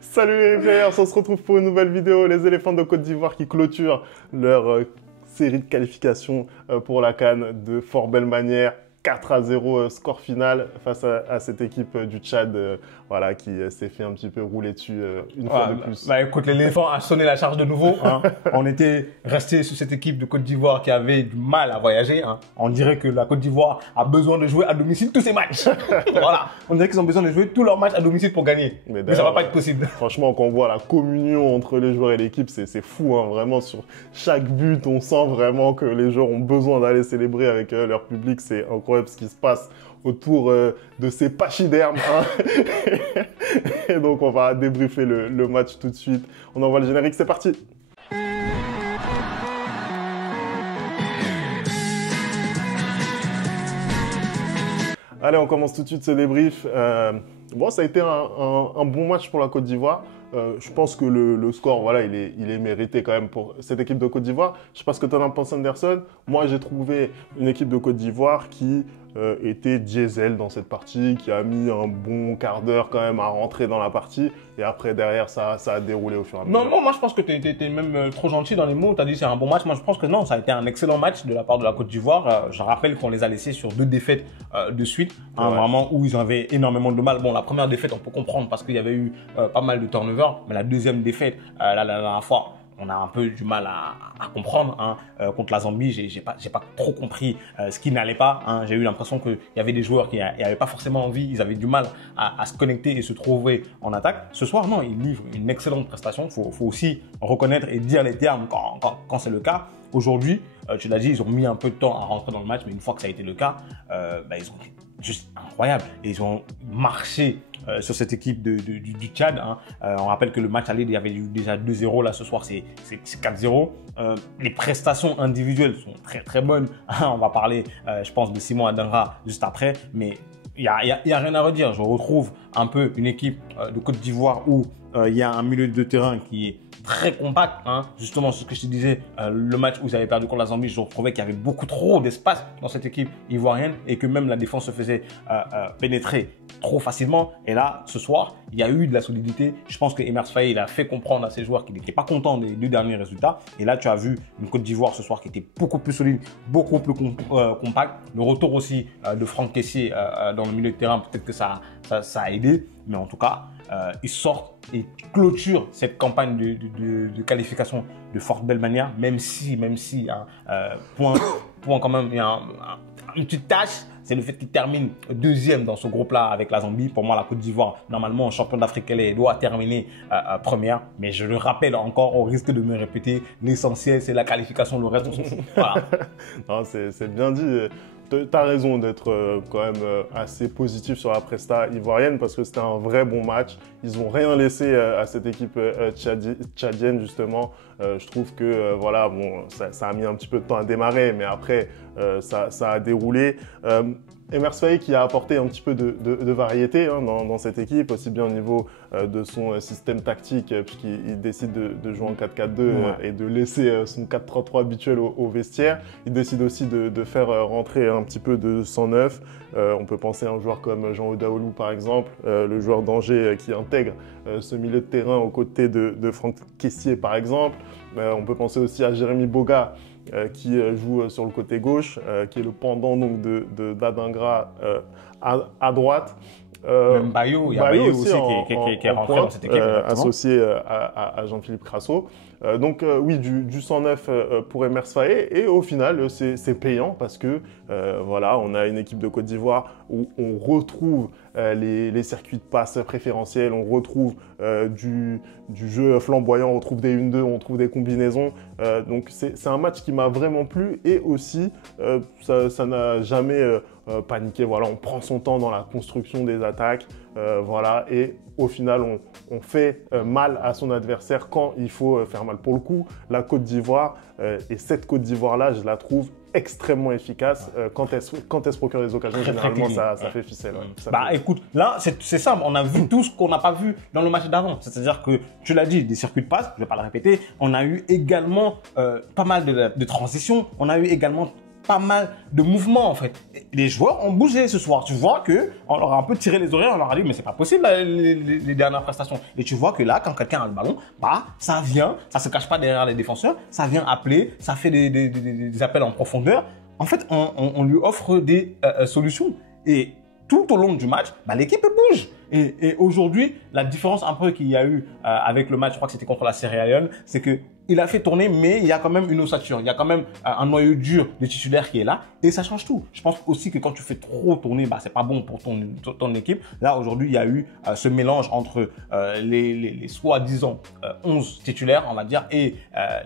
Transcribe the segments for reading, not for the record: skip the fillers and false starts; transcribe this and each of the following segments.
Salut les frères, on se retrouve pour une nouvelle vidéo. Les éléphants de Côte d'Ivoire qui clôturent leur série de qualifications pour la CAN de fort belle manière. 4-0 score final face à cette équipe du Tchad voilà, qui s'est fait un petit peu rouler dessus une fois de plus. Bah écoute, l'éléphant a sonné la charge de nouveau. Hein. On était resté sur cette équipe de Côte d'Ivoire qui avait du mal à voyager. Hein. On dirait que la Côte d'Ivoire a besoin de jouer à domicile tous ses matchs. Voilà, on dirait qu'ils ont besoin de jouer tous leurs matchs à domicile pour gagner. Mais ça va pas être possible. Franchement, quand on voit la communion entre les joueurs et l'équipe, c'est fou. Hein. Vraiment, sur chaque but, on sent vraiment que les joueurs ont besoin d'aller célébrer avec leur public. C'est incroyable ce qui se passe autour de ces pachydermes. Hein. Et donc, on va débriefer le match tout de suite. On envoie le générique, c'est parti. Allez, on commence tout de suite ce débrief. Bon, ça a été un bon match pour la Côte d'Ivoire. Je pense que le score, voilà, il est mérité quand même pour cette équipe de Côte d'Ivoire. Je ne sais pas ce que tu en as pensé, Anderson. Moi, j'ai trouvé une équipe de Côte d'Ivoire qui était diesel dans cette partie, qui a mis un bon quart d'heure quand même à rentrer dans la partie. Et après, derrière, ça a déroulé au fur et à mesure. Non, moi, je pense que tu étais même trop gentil dans les mots. Tu as dit c'est un bon match. Moi, je pense que non, ça a été un excellent match de la part de la Côte d'Ivoire. Je rappelle qu'on les a laissés sur 2 défaites de suite. Hein, ouais. Vraiment, où ils avaient énormément de mal. Bon, la première défaite, on peut comprendre parce qu'il y avait eu pas mal de turnover. Mais la deuxième défaite, la dernière fois, on a un peu du mal à comprendre. Hein. Contre la Zambie, j'ai pas trop compris ce qui n'allait pas. Hein. J'ai eu l'impression qu'il y avait des joueurs qui n'avaient pas forcément envie, ils avaient du mal à se connecter et se trouver en attaque. Ce soir, non, ils livrent une excellente prestation. Faut aussi reconnaître et dire les termes quand c'est le cas. Aujourd'hui, tu l'as dit, ils ont mis un peu de temps à rentrer dans le match, mais une fois que ça a été le cas, ils ont juste incroyable. Et ils ont marché sur cette équipe du Tchad. Hein. On rappelle que le match aller, il y avait eu déjà 2-0. Là, ce soir, c'est 4-0. Les prestations individuelles sont très, très bonnes. On va parler, je pense, de Simon Adingra juste après. Mais il y a rien à redire. Je retrouve un peu une équipe de Côte d'Ivoire où il y a un milieu de terrain qui est très compact, hein. Justement ce que je te disais, le match où ils avaient perdu contre la Zambie, je trouvais qu'il y avait beaucoup trop d'espace dans cette équipe ivoirienne et que même la défense se faisait pénétrer trop facilement. Et là, ce soir, il y a eu de la solidité. Je pense que Emers Faé, il a fait comprendre à ses joueurs qu'il n'était pas content des 2 derniers résultats. Et là, tu as vu une Côte d'Ivoire ce soir qui était beaucoup plus solide, beaucoup plus compact. Le retour aussi de Franck Kessié dans le milieu de terrain, peut-être que ça a aidé. Mais en tout cas, ils sortent et clôturent cette campagne de qualification de fort belle manière, même si hein, point quand même, il y a une petite tâche, c'est le fait qu'ils terminent 2e dans ce groupe-là avec la Zambie. Pour moi, la Côte d'Ivoire, normalement, champion d'Afrique, elle doit terminer première. Mais je le rappelle encore, au risque de me répéter, l'essentiel, c'est la qualification, le reste, on s'en fout. Voilà. Non, c'est bien dit. Tu as raison d'être quand même assez positif sur la presta ivoirienne parce que c'était un vrai bon match. Ils n'ont rien laissé à cette équipe tchadienne justement. Je trouve que voilà, bon, ça a mis un petit peu de temps à démarrer, mais après ça a déroulé. Emers Faé qui a apporté un petit peu de variété hein, dans cette équipe, aussi bien au niveau de son système tactique, puisqu'il décide de jouer en 4-4-2 et de laisser son 4-3-3 habituel au vestiaire. Il décide aussi de faire rentrer un petit peu de 109. On peut penser à un joueur comme Jean Odaolou par exemple, le joueur d'Angers qui intègre ce milieu de terrain aux côtés de Franck Kessié par exemple. On peut penser aussi à Jérémy Boga, qui joue sur le côté gauche, qui est le pendant donc d'Adingra à droite. Même Bayo, il y a Bayo aussi qui est rentré dans cette équipe. Associé à Jean-Philippe Crasso. Donc oui, du 109 pour Emers Faé et au final c'est payant parce que voilà, on a une équipe de Côte d'Ivoire où on retrouve les circuits de passe préférentiels, on retrouve du jeu flamboyant, on retrouve des 1-2, on retrouve des combinaisons. Donc c'est un match qui m'a vraiment plu et aussi ça n'a jamais paniqué. Voilà, on prend son temps dans la construction des attaques. Voilà, et au final, on fait mal à son adversaire quand il faut faire mal. Pour le coup, la Côte d'Ivoire, et cette Côte d'Ivoire-là, je la trouve extrêmement efficace. Quand elle se procure des occasions, généralement, ça fait ficelle. Ouais. Écoute, là, c'est simple. On a vu tout ce qu'on n'a pas vu dans le match d'avant. C'est-à-dire que, tu l'as dit, des circuits de passe, je ne vais pas le répéter. On a eu également pas mal de transitions. On a eu également pas mal de mouvements en fait. Et les joueurs ont bougé ce soir. Tu vois qu'on leur a un peu tiré les oreilles, on leur a dit mais c'est pas possible les dernières prestations. Et tu vois que là, quand quelqu'un a le ballon, bah ça vient, ça se cache pas derrière les défenseurs, ça vient appeler, ça fait des appels en profondeur. En fait, on lui offre des solutions. Et tout au long du match, bah, l'équipe bouge. Et aujourd'hui, la différence un peu qu'il y a eu avec le match, je crois que c'était contre la Sierra Leone, c'est que il a fait tourner, mais il y a quand même une ossature. Il y a quand même un noyau dur de titulaire qui est là et ça change tout. Je pense aussi que quand tu fais trop tourner, bah, c'est pas bon pour ton équipe. Là, aujourd'hui, il y a eu ce mélange entre les soi-disant 11 titulaires, on va dire, et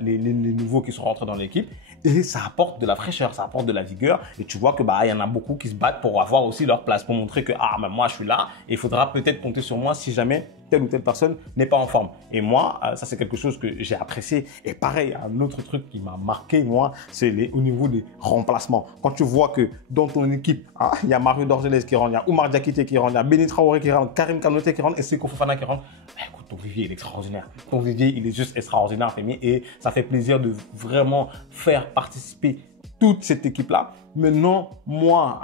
les nouveaux qui sont rentrés dans l'équipe. Et ça apporte de la fraîcheur, ça apporte de la vigueur. Et tu vois que bah il y en a beaucoup qui se battent pour avoir aussi leur place, pour montrer que mais moi je suis là et il faudra peut-être compter sur moi si jamais telle ou telle personne n'est pas en forme. Et moi, ça c'est quelque chose que j'ai apprécié. Et pareil, un autre truc qui m'a marqué moi, c'est au niveau des remplacements. Quand tu vois que dans ton équipe, il y a Mario Dorgelès qui rentre, il y a Oumar Diakité qui rentre, il y a Béni Traoré qui rentre, Karim Kanoté qui rentre et Seko Fofana qui rentre. Écoute, ton vivier il est extraordinaire. Ton vivier il est juste extraordinaire, Femi, et ça fait plaisir de vraiment faire participer toute cette équipe-là. Maintenant, moi,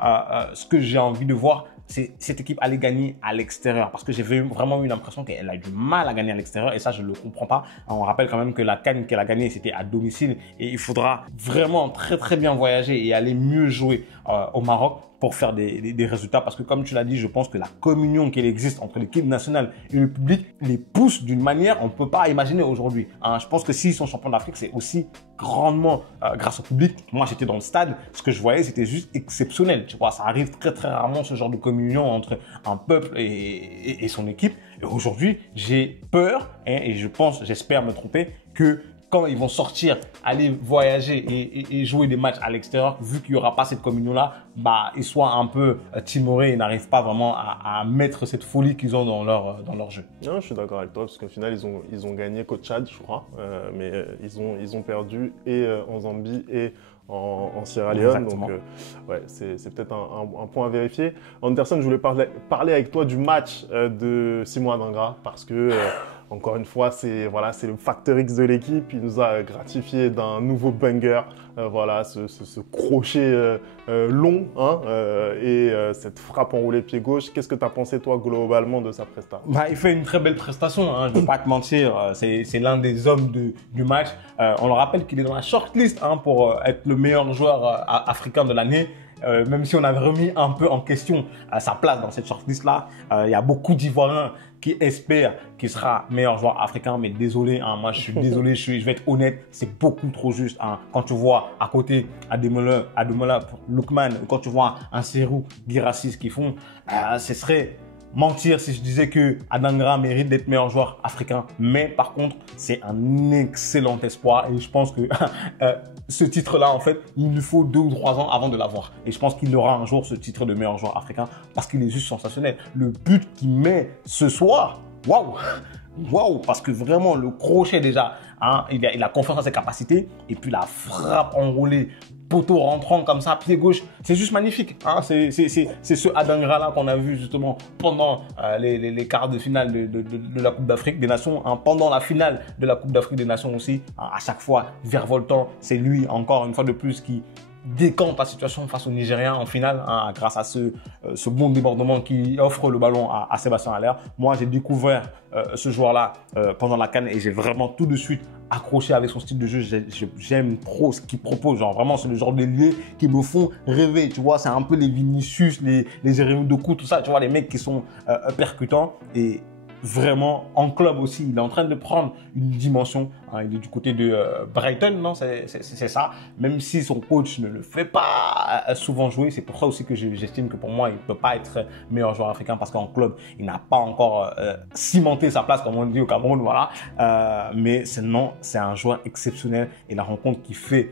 ce que j'ai envie de voir, c'est cette équipe aller gagner à l'extérieur parce que j'ai vraiment eu l'impression qu'elle a du mal à gagner à l'extérieur et ça, je ne le comprends pas. On rappelle quand même que la CAN qu'elle a gagnée, c'était à domicile et il faudra vraiment très, très bien voyager et aller mieux jouer au Maroc pour faire des résultats parce que comme tu l'as dit, je pense que la communion qui existe entre l'équipe nationale et le public les pousse d'une manière on ne peut pas imaginer aujourd'hui. Je pense que s'ils sont champions d'Afrique, c'est aussi grandement grâce au public. Moi, j'étais dans le stade, ce que je voyais, c'était juste exceptionnel. Tu vois, ça arrive très, très rarement ce genre de communion entre un peuple et son équipe. Et aujourd'hui, j'ai peur et je pense, j'espère me tromper, que quand ils vont sortir, aller voyager et jouer des matchs à l'extérieur, vu qu'il n'y aura pas cette communion-là, bah, ils soient un peu timorés et n'arrivent pas vraiment à mettre cette folie qu'ils ont dans leur jeu. Non, je suis d'accord avec toi, parce qu'au final, ils ont gagné qu'au Tchad, je crois, mais ils ont perdu et en Zambie et en Sierra Leone. Exactement. Donc, ouais, c'est peut-être un point à vérifier. Anderson, je voulais parler avec toi du match de Simon Adingra, parce que... encore une fois, c'est le facteur X de l'équipe. Il nous a gratifié d'un nouveau banger. Voilà, ce crochet long et cette frappe enroulée pied gauche. Qu'est-ce que tu as pensé, toi, globalement, de sa prestation? Bah, il fait une très belle prestation, je ne vais pas te mentir. C'est l'un des hommes du match. On le rappelle qu'il est dans la shortlist pour être le meilleur joueur africain de l'année. Même si on avait remis un peu en question sa place dans cette shortlist-là, il y a beaucoup d'Ivoiriens qui espèrent qu'il sera meilleur joueur africain, mais désolé, moi je suis désolé, je vais être honnête, c'est beaucoup trop juste. Quand tu vois à côté Ademola Lookman, quand tu vois un Serhou Guirassy qui font, ce serait mentir si je disais que Adingra mérite d'être meilleur joueur africain, mais par contre, c'est un excellent espoir et je pense que ce titre-là, en fait, il lui faut 2 ou 3 ans avant de l'avoir. Et je pense qu'il aura un jour ce titre de meilleur joueur africain parce qu'il est juste sensationnel. Le but qu'il met ce soir, waouh! Waouh, parce que vraiment le crochet déjà, il a confiance en ses capacités et puis la frappe enroulée, poteau rentrant comme ça, pied gauche, c'est juste magnifique. C'est ce Adingra là qu'on a vu justement pendant les quarts de finale de la Coupe d'Afrique des Nations, pendant la finale de la Coupe d'Afrique des Nations aussi. À chaque fois, virevoltant, c'est lui encore une fois de plus qui décante la situation face aux Nigériens en finale grâce à ce bon débordement qui offre le ballon à Sébastien Haller. Moi, j'ai découvert ce joueur-là pendant la CAN et j'ai vraiment tout de suite accroché avec son style de jeu. J'aime trop ce qu'il propose. Genre, vraiment, c'est le genre de lieux qui me font rêver. Tu vois, c'est un peu les Vinicius, les Jérémy Doku, tout ça. Tu vois, les mecs qui sont percutants et vraiment en club aussi, il est en train de prendre une dimension. Il est du côté de Brighton, non, c'est ça. Même si son coach ne le fait pas souvent jouer, c'est pour ça aussi que j'estime que pour moi, il ne peut pas être meilleur joueur africain parce qu'en club, il n'a pas encore cimenté sa place, comme on dit au Cameroun, voilà. Mais sinon, c'est un joueur exceptionnel et la rencontre qu'il fait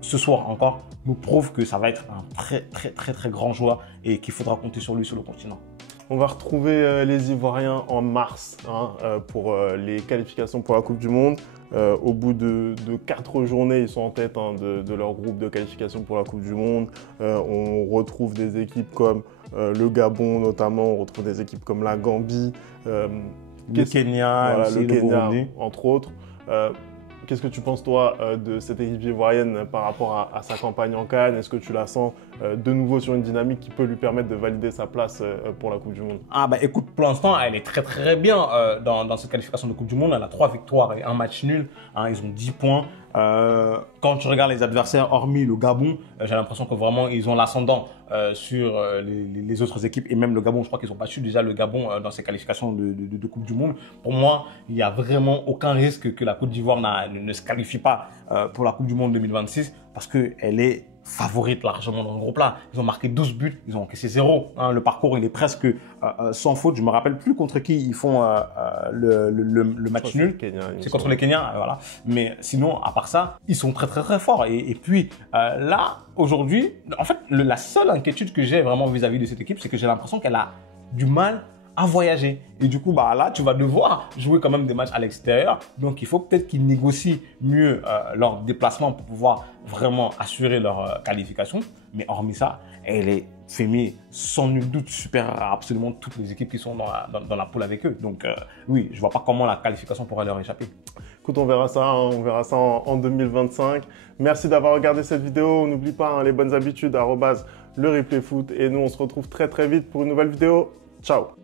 ce soir encore nous prouve que ça va être un très, très, très, très grand joueur et qu'il faudra compter sur lui sur le continent. On va retrouver les Ivoiriens en mars pour les qualifications pour la Coupe du Monde. Au bout de 4 journées, ils sont en tête de leur groupe de qualification pour la Coupe du Monde. On retrouve des équipes comme le Gabon notamment, on retrouve des équipes comme la Gambie, le Kenya, voilà, aussi, le Kenya Burundi, entre autres. Qu'est-ce que tu penses, toi, de cette équipe ivoirienne par rapport à sa campagne en CAN? Est-ce que tu la sens de nouveau sur une dynamique qui peut lui permettre de valider sa place pour la Coupe du Monde? Ah bah écoute, pour l'instant, elle est très très bien dans cette qualification de Coupe du Monde. Elle a 3 victoires et 1 match nul. Hein, ils ont 10 points. Quand tu regardes les adversaires, hormis le Gabon, j'ai l'impression que vraiment ils ont l'ascendant sur les autres équipes. Et même le Gabon, je crois qu'ils ont battu déjà le Gabon dans ces qualifications de Coupe du Monde. Pour moi, il n'y a vraiment aucun risque que la Côte d'Ivoire ne se qualifie pas pour la Coupe du Monde 2026 parce qu'elle est favorite largement dans le groupe là. Ils ont marqué 12 buts, ils ont encaissé 0. Hein, le parcours, il est presque sans faute. Je me rappelle plus contre qui ils font le match nul. C'est contre les Kenyans, voilà. Mais sinon, à part ça, ils sont très très très forts. Et puis là, aujourd'hui, en fait, la seule inquiétude que j'ai vraiment vis-à-vis de cette équipe, c'est que j'ai l'impression qu'elle a du mal à voyager. Et du coup, bah là, tu vas devoir jouer quand même des matchs à l'extérieur. Donc, il faut peut-être qu'ils négocient mieux leur déplacement pour pouvoir vraiment assurer leur qualification. Mais hormis ça, elle est Femi sans nul doute supérieure à absolument toutes les équipes qui sont dans la poule avec eux. Donc, oui, je vois pas comment la qualification pourrait leur échapper. Écoute, on verra ça, hein, on verra ça en 2025. Merci d'avoir regardé cette vidéo. N'oublie pas hein, les bonnes habitudes, @le replay foot. Et nous, on se retrouve très très vite pour une nouvelle vidéo. Ciao!